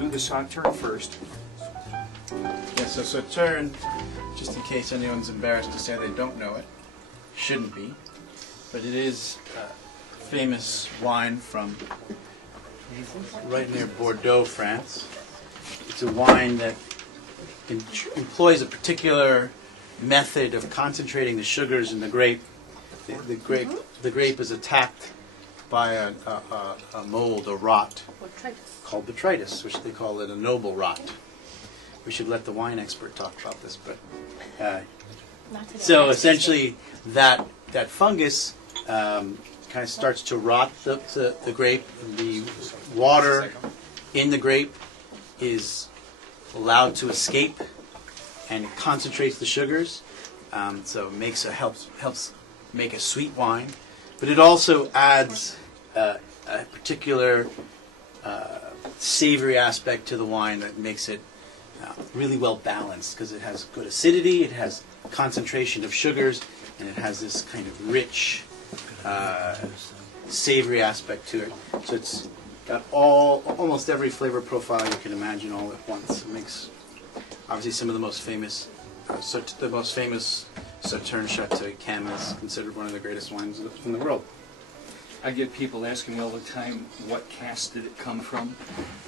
do the Sauterne first. Yeah, so Sauterne, just in case anyone's embarrassed to say they don't know it, shouldn't be, but it is a famous wine from right near Bordeaux, France. It's a wine that employs a particular method of concentrating the sugars in the grape. The grape is attacked by a mold, a rot, called botrytis, which they call it a noble rot. We should let the wine expert talk about this, but so essentially that fungus kind of starts to rot the grape. The water in the grape is allowed to escape and it concentrates the sugars, so it makes helps make a sweet wine, but it also adds a particular savory aspect to the wine that makes it really well balanced, because it has good acidity, it has concentration of sugars, and it has this kind of rich savory aspect to it. So it's got almost every flavor profile you can imagine all at once. It makes obviously some of the most famous Sauterne Chateau Cam is considered one of the greatest wines in the world. I get people asking me all the time, what cask did it come from?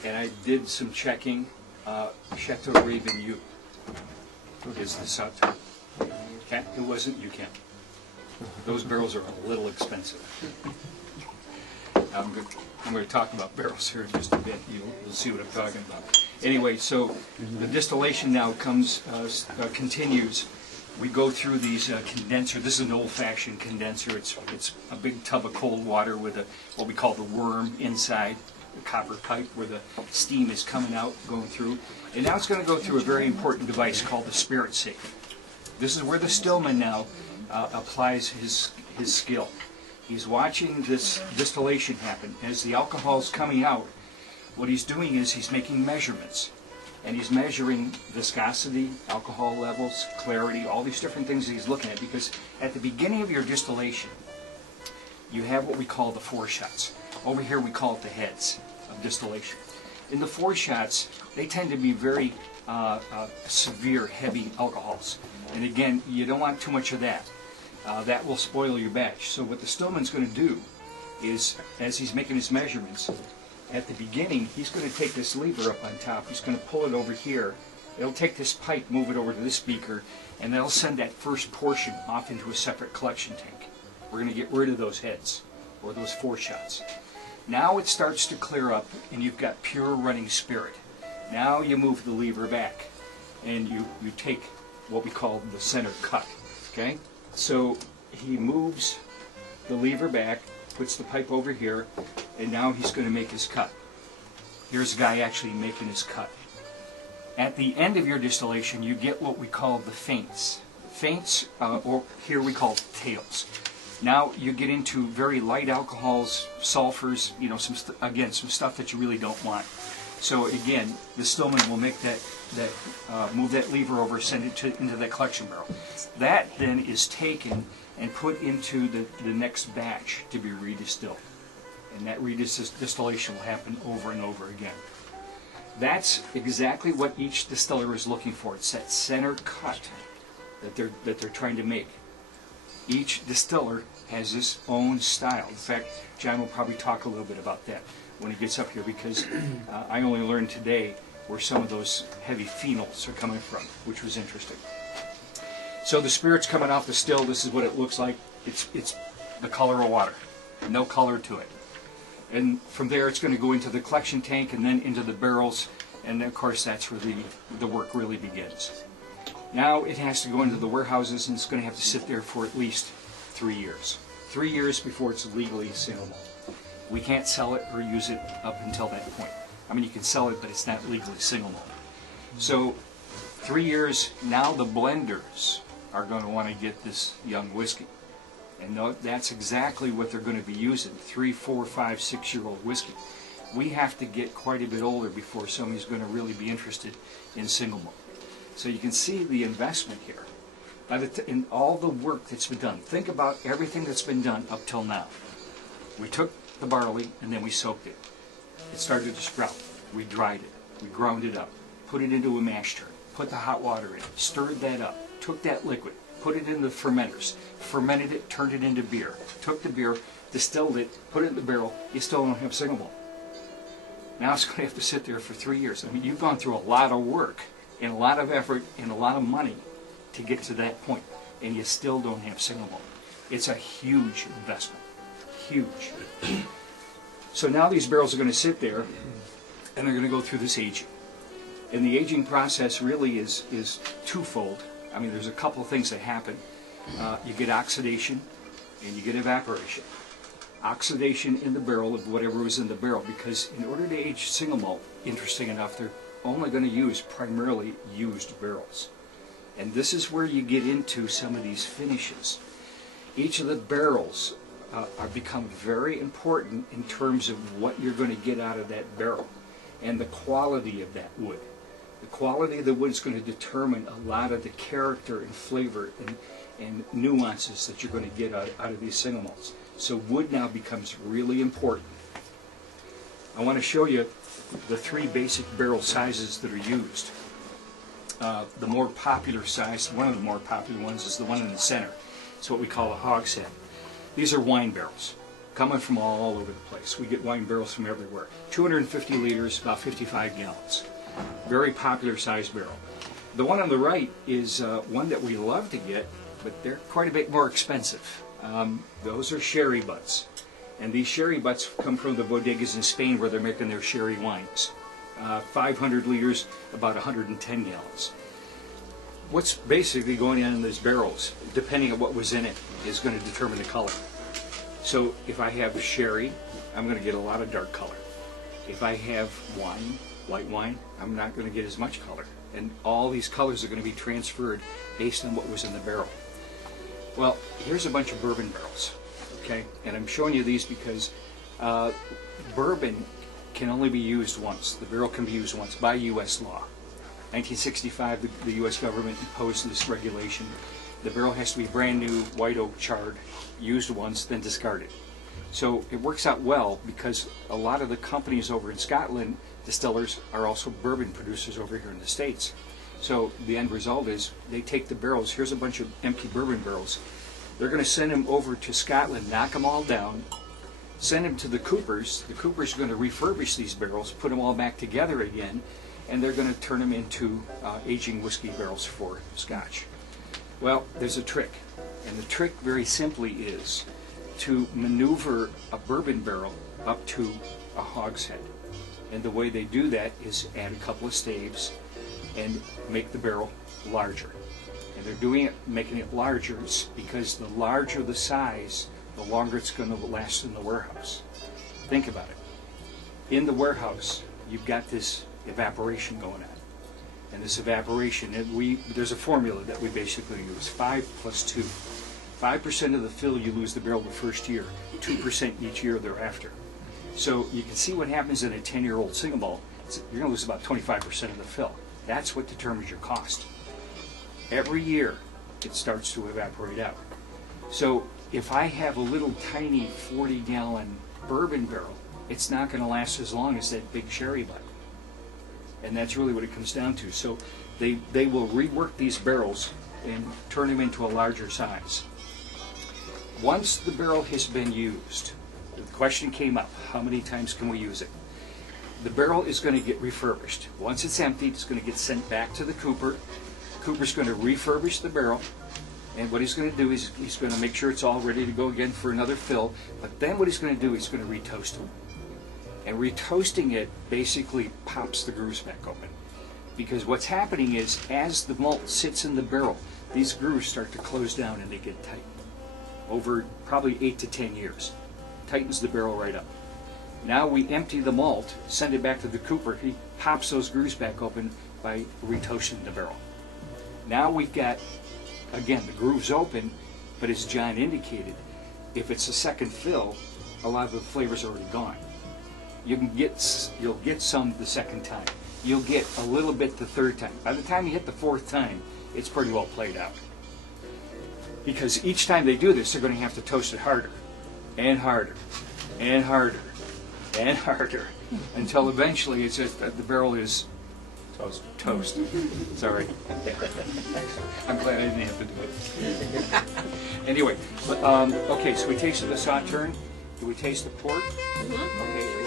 And I did some checking. Chateau Raven U is the Sauterne. It wasn't UCAM. Those barrels are a little expensive. I'm going to talk about barrels here in just a bit. You'll see what I'm talking about. Anyway, so the distillation now continues. We go through these condenser. This is an old-fashioned condenser. It's a big tub of cold water with what we call the worm inside, the copper pipe where the steam is coming out, going through. And now it's going to go through a very important device called the spirit safe. This is where the stillman now applies his skill. He's watching this distillation happen. As the alcohol's coming out, what he's doing is he's making measurements. And he's measuring viscosity, alcohol levels, clarity, all these different things that he's looking at, because at the beginning of your distillation, you have what we call the foreshots. Over here we call it the heads of distillation. In the foreshots, they tend to be very severe, heavy alcohols. And again, you don't want too much of that. That will spoil your batch. So what the stillman's going to do is, as he's making his measurements, at the beginning, he's going to take this lever up on top. He's going to pull it over here. It'll take this pipe, move it over to this beaker, and that'll send that first portion off into a separate collection tank. We're going to get rid of those heads, or those foreshots. Now it starts to clear up, and you've got pure running spirit. Now you move the lever back, and you take what we call the center cut. Okay? So he moves the lever back, puts the pipe over here, and now he's going to make his cut. Here's a guy actually making his cut. At the end of your distillation, you get what we call the feints. Feints, or here we call tails. Now you get into very light alcohols, sulfurs, some stuff that you really don't want. So again, the stillman will make move that lever over, send it into that collection barrel. That then is taken and put into the next batch to be redistilled. And that redistillation will happen over and over again. That's exactly what each distiller is looking for. It's that center cut that they're trying to make. Each distiller has his own style. In fact, John will probably talk a little bit about that when he gets up here, because I only learned today where some of those heavy phenols are coming from, which was interesting. So the spirit's coming off the still. This is what it looks like. It's the color of water, no color to it. And from there, it's going to go into the collection tank and then into the barrels. And of course, that's where the work really begins. Now it has to go into the warehouses, and it's going to have to sit there for at least 3 years. 3 years before it's legally single malt. We can't sell it or use it up until that point. I mean, you can sell it, but it's not legally single malt. So 3 years, now the blenders are going to want to get this young whiskey. And that's exactly what they're going to be using, 3, 4, 5, 6-year-old whiskey. We have to get quite a bit older before somebody's going to really be interested in single malt. So you can see the investment here. In all the work that's been done, think about everything that's been done up till now. We took the barley and then we soaked it. It started to sprout. We dried it. We ground it up, put it into a mash tun, put the hot water in, stirred that up, took that liquid, put it in the fermenters, fermented it, turned it into beer, took the beer, distilled it, put it in the barrel. You still don't have single malt. Now it's going to have to sit there for 3 years. I mean, you've gone through a lot of work and a lot of effort and a lot of money to get to that point, and you still don't have single malt. It's a huge investment, huge. So now these barrels are going to sit there, and they're going to go through this aging. And the aging process really is twofold. I mean, there's a couple of things that happen. You get oxidation, and you get evaporation. Oxidation in the barrel of whatever was in the barrel, because in order to age single malt, interesting enough, they're only going to use primarily used barrels. And this is where you get into some of these finishes. Each of the barrels are become very important in terms of what you're going to get out of that barrel and the quality of that wood. The quality of the wood is going to determine a lot of the character and flavor and nuances that you're going to get out of these single malts. So wood now becomes really important. I want to show you the 3 basic barrel sizes that are used. The more popular size, one of the more popular ones, is the one in the center. It's what we call a hogshead. These are wine barrels, coming from all over the place. We get wine barrels from everywhere. 250 liters, about 55 gallons. Very popular size barrel. The one on the right is one that we love to get, but they're quite a bit more expensive. Those are sherry butts. And these sherry butts come from the bodegas in Spain where they're making their sherry wines. 500 liters, about 110 gallons. What's basically going on in these barrels, depending on what was in it, is going to determine the color. So if I have sherry, I'm going to get a lot of dark color. If I have wine, white wine, I'm not going to get as much color. And all these colors are going to be transferred based on what was in the barrel. Well, here's a bunch of bourbon barrels, okay? And I'm showing you these because bourbon can only be used once. The barrel can be used once by U.S. law. 1965, the U.S. government imposed this regulation. The barrel has to be brand new, white oak charred, used once, then discarded. So it works out well because a lot of the companies over in Scotland, distillers, are also bourbon producers over here in the States. So the end result is they take the barrels, here's a bunch of empty bourbon barrels, they're going to send them over to Scotland, knock them all down, send them to the coopers are going to refurbish these barrels, put them all back together again, and they're going to turn them into aging whiskey barrels for Scotch. Well, there's a trick, and the trick very simply is to maneuver a bourbon barrel up to a hogshead. And the way they do that is add a couple of staves and make the barrel larger. And they're doing it, making it larger because the larger the size, the longer it's going to last in the warehouse. Think about it. In the warehouse, you've got this evaporation going on. And this evaporation, there's a formula that we basically use, 5 plus 2. 5% of the fill you lose the barrel the first year, 2% each year thereafter. So you can see what happens in a 10-year-old single malt. You're going to lose about 25% of the fill. That's what determines your cost. Every year, it starts to evaporate out. So if I have a little tiny 40-gallon bourbon barrel, it's not going to last as long as that big sherry butt. And that's really what it comes down to. So they will rework these barrels and turn them into a larger size. Once the barrel has been used, the question came up, how many times can we use it? The barrel is going to get refurbished. Once it's emptied, it's going to get sent back to the cooper. The cooper's going to refurbish the barrel, and what he's going to do is he's going to make sure it's all ready to go again for another fill, but then what he's going to do is he's going to retoast it. And retoasting it basically pops the grooves back open. Because what's happening is, as the malt sits in the barrel, these grooves start to close down and they get tight. Over probably 8 to 10 years. Tightens the barrel right up. Now we empty the malt, send it back to the cooper, he pops those grooves back open by retoasting the barrel. Now we've got, again, the grooves open, but as John indicated, if it's a second fill, a lot of the flavor's already gone. You'll get some the second time. You'll get a little bit the third time. By the time you hit the fourth time, it's pretty well played out. Because each time they do this, they're going to have to toast it harder, and harder, and harder, and harder, until eventually it's just, the barrel is Toast. Toast. Sorry. I'm glad I didn't have to do it. Anyway, but, okay, so we tasted the Sauterne. Do we taste the port? Okay.